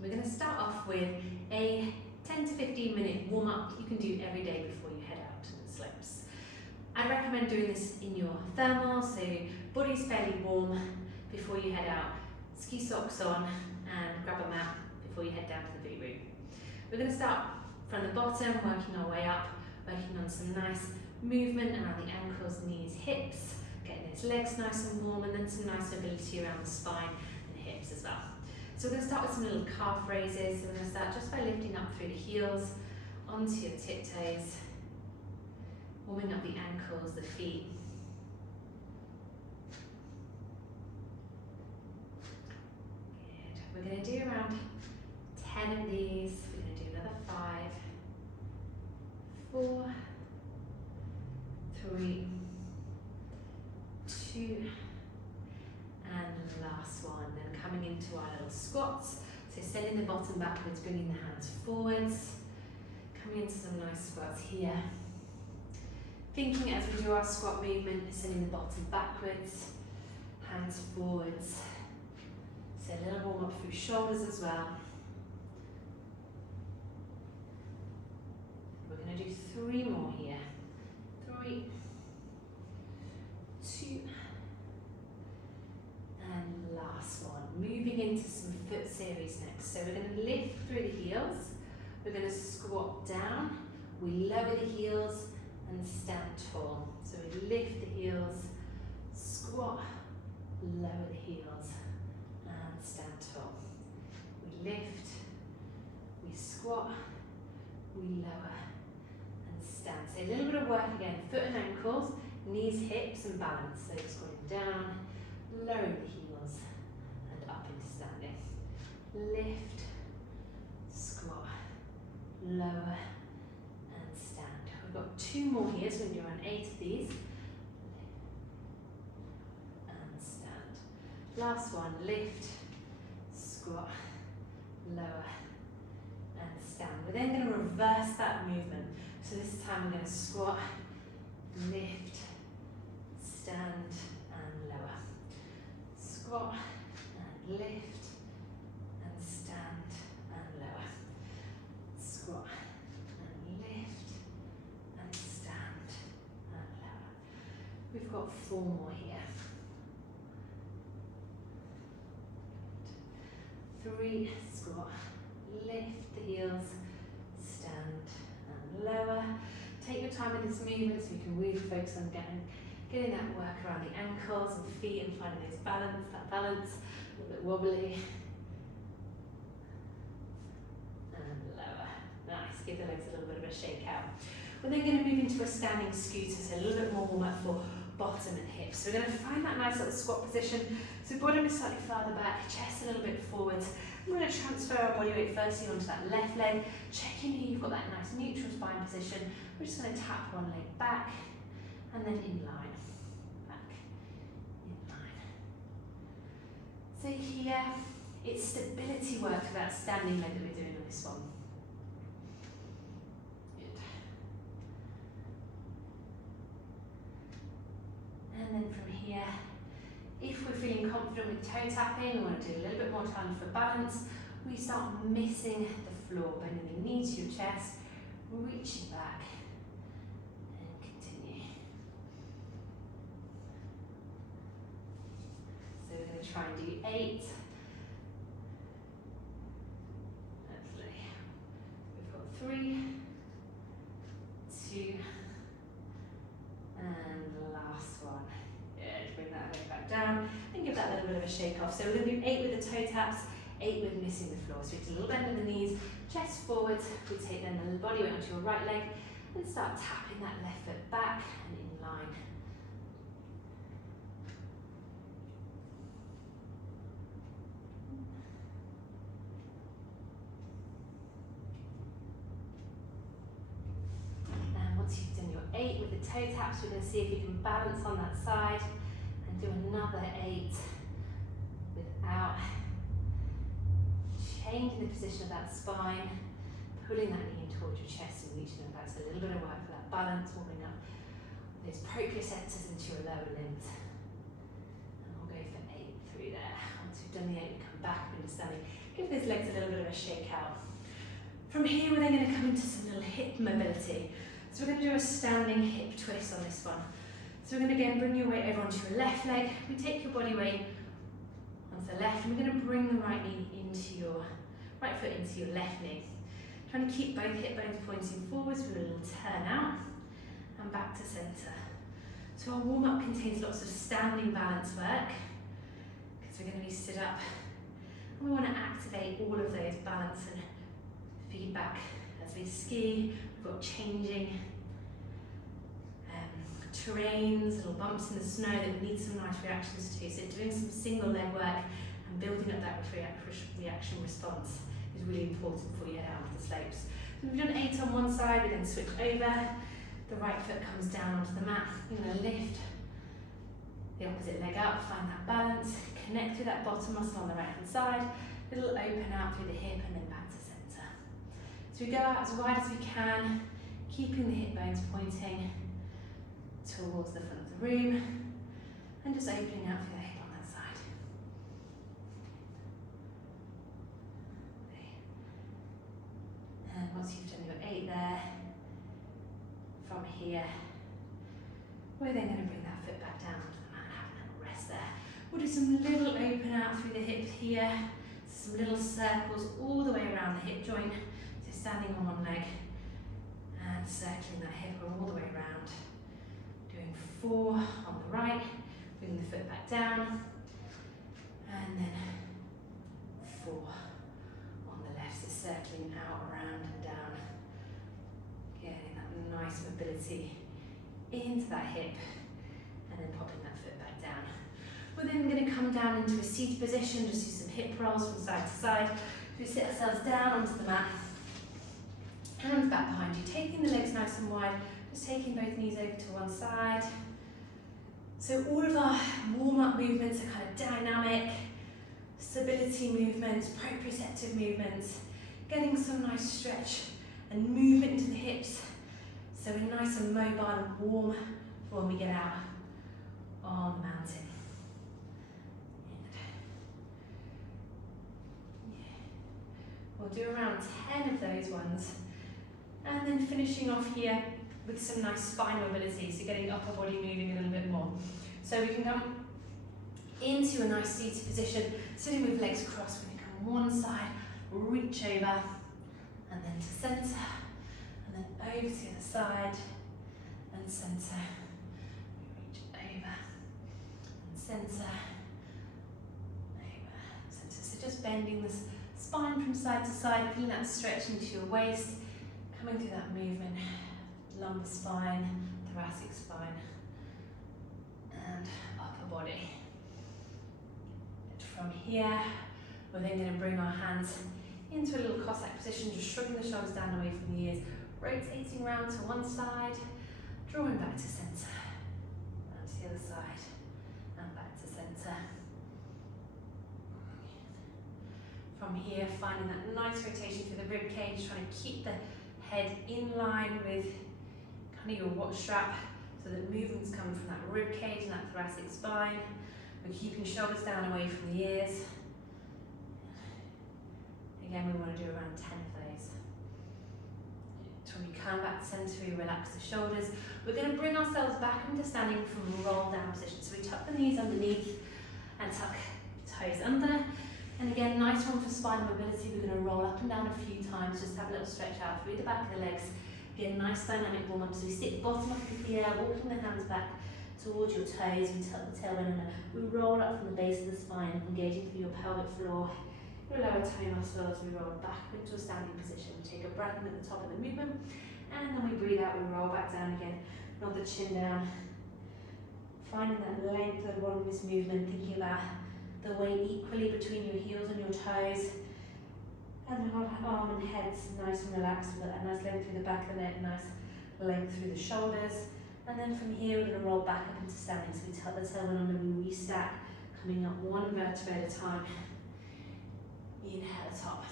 We're going to start off with a 10 to 15 minute warm up you can do every day before you head out to the slopes. I recommend doing this in your thermal, so body's fairly warm before you head out. Ski socks on and grab a mat before you head down to the boot room. We're going to start from the bottom, working our way up, working on some nice movement around the ankles, knees, hips, getting those legs nice and warm, and then some nice mobility around the spine and hips as well. So we're going to start with some little calf raises. So we're going to start just by lifting up through the heels, onto your tiptoes, warming up the ankles, the feet. Good. We're going to do around 10 of these. We're going to do another 5, 4, 3, 2, and last one. Then coming into our little squats. So sending the bottom backwards, bringing the hands forwards, coming into some nice squats here. Thinking as we do our squat movement, sending the bottom backwards, hands forwards. So a little warm up through shoulders as well. We're going to do 3 more here. 3, 2, and last one. Moving into some foot series next. So we're going to lift through the heels. We're going to squat down. We lower the heels and stand tall. So we lift the heels, squat, lower the heels, and stand tall. We lift, we squat, we lower, and stand. So a little bit of work again, foot and ankles, knees, hips, and balance. So squatting down, lowering the heels, and up into standing. Lift, squat, lower, and stand. We've got 2 more here, so we're going to do around 8 of these. And stand. Last one, lift, squat, lower, and stand. We're then going to reverse that movement. So this time we're going to squat, lift, stand, and lower. Squat, and lift, and stand, and lower. Squat, and lift, and stand, and lower. We've got 4 more here. 3, squat, lift the heels, stand, and lower. Take your time with this movement so you can really focus on getting that work around the ankles and feet and finding that balance, a little bit wobbly. And lower. Nice, give the legs a little bit of a shake out. We're then going to move into a standing scooter, so a little bit more warm up for bottom and hips. So we're going to find that nice little squat position. So bottom is slightly farther back, chest a little bit forwards. We're going to transfer our body weight firstly onto that left leg. Checking here you've got that nice neutral spine position. We're just going to tap one leg back and then in line. Back, in line. So here, it's stability work for that standing leg that we're doing on this one. Good. And then from here, if we're feeling confident with toe tapping, we want to do a little bit more time for balance, we start missing the floor, bending the knee to your chest, reaching back, and continue. So we're going to try and do 8. Lovely. We've got 3, 2, and the last one. Good, bring that leg back down and give that a little bit of a shake off. So we're going to do 8 with the toe taps, 8 with missing the floor. So it's a little bend in the knees, chest forwards. We take then the body weight onto your right leg and start tapping that left foot back and in line. And once you've done your 8 with the toe taps, we're going to see if you can balance on that side and do another 8 without changing the position of that spine, pulling that knee in towards your chest and reaching it back. So a little bit of work for that balance, warming up those proprioceptors into your lower limbs. And we'll go for 8 through there. Once we've done the 8, we come back into standing. Give those legs a little bit of a shake out. From here, we're then going to come into some little hip mobility. So we're going to do a standing hip twist on this one. So we're going to again bring your weight over onto your left leg. We take your body weight onto the left, and we're going to bring the right knee into your right foot into your left knee. Trying to keep both hip bones pointing forwards with a little turn out and back to centre. So our warm-up contains lots of standing balance work because we're going to be stood up. And we want to activate all of those balance and feedback as we ski. We've got changing terrains, little bumps in the snow that we need some nice reactions to. So doing some single leg work and building up that reaction response is really important before you head out onto the slopes. So we've done 8 on one side, we then switch over. The right foot comes down onto the mat. You're going to lift the opposite leg up, find that balance, connect through that bottom muscle on the right hand side, little open out through the hip and then back to centre. So we go out as wide as we can, keeping the hip bones pointing towards the front of the room and just opening out through the hip on that side. Okay. And once you've done your 8 there, from here, we're then going to bring that foot back down onto the mat and have a little rest there. We'll do some little open out through the hips here, some little circles all the way around the hip joint. So standing on one leg and circling that hip all the way around. Doing 4 on the right, bringing the foot back down, and then 4 on the left, so circling out, around and down. Getting that nice mobility into that hip, and then popping that foot back down. We're then going to come down into a seated position, just do some hip rolls from side to side. So we sit ourselves down onto the mat, hands back behind you, taking the legs nice and wide, just taking both knees over to one side. So all of our warm-up movements are kind of dynamic, stability movements, proprioceptive movements, getting some nice stretch and movement into the hips. So we're nice and mobile and warm for when we get out on the mountain. We'll do around 10 of those ones. And then finishing off here with some nice spine mobility, so getting upper body moving a little bit more. So we can come into a nice seated position, sitting with legs crossed. We can come one side, reach over, and then to centre, and then over to the other side, and centre. Reach over, and centre, over, centre. So just bending the spine from side to side, feeling that stretch into your waist, coming through that movement. Lumbar spine, thoracic spine, and upper body. And from here, we're then going to bring our hands into a little Cossack position, just shrugging the shoulders down away from the ears, rotating around to one side, drawing back to centre, and to the other side, and back to centre. From here, finding that nice rotation through the rib cage, trying to keep the head in line with your watch strap, so that movement's coming from that rib cage and that thoracic spine. We're keeping shoulders down away from the ears. Again, we want to do around 10 of those. So when we come back to centre, we relax the shoulders. We're going to bring ourselves back into standing from a roll down position. So we tuck the knees underneath and tuck toes under. And again, nice one for spine mobility. We're going to roll up and down a few times, just have a little stretch out through the back of the legs. Get a nice dynamic warm up. So we sit bottom up into the air, walking the hands back towards your toes. We tuck the tailbone under. We roll up from the base of the spine, engaging through your pelvic floor, your lower toe muscles. We roll back into a standing position. We take a breath in at the top of the movement, and then we breathe out. We roll back down again. Nod the chin down. Finding that length of one of this movement, thinking about the weight equally between your heels and your toes. And then arm and head's nice and relaxed, with a nice length through the back of the neck, nice length through the shoulders. And then from here, we're going to roll back up into standing. So we tuck the tailbone under, we restack, coming up one vertebra at a time. Inhale, top.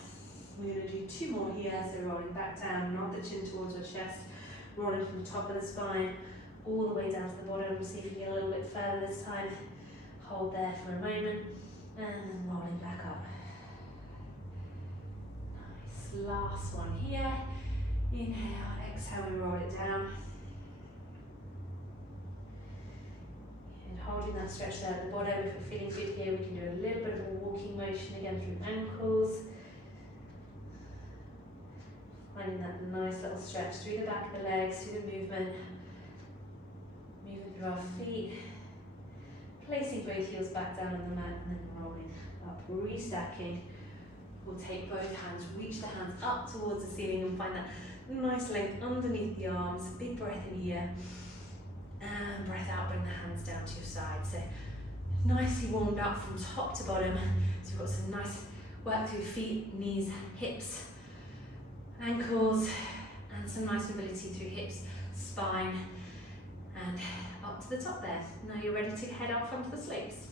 We're going to do 2 more here, so rolling back down, nod the chin towards your chest, rolling from the top of the spine, all the way down to the bottom. See if you get a little bit further this time. Hold there for a moment, and then rolling back up. last one here. Inhale, exhale, we roll it down. And holding that stretch there at the bottom. If we're feeling good here, we can do a little bit of a walking motion again through ankles. Finding that nice little stretch through the back of the legs, through the movement. Moving through our feet. Placing both heels back down on the mat and then rolling up, restacking. We'll take both hands, reach the hands up towards the ceiling and find that nice length underneath the arms. Big breath in here. And breath out, bring the hands down to your side. So nicely warmed up from top to bottom. So we've got some nice work through feet, knees, hips, ankles, and some nice mobility through hips, spine, and up to the top there. Now you're ready to head off onto the slopes.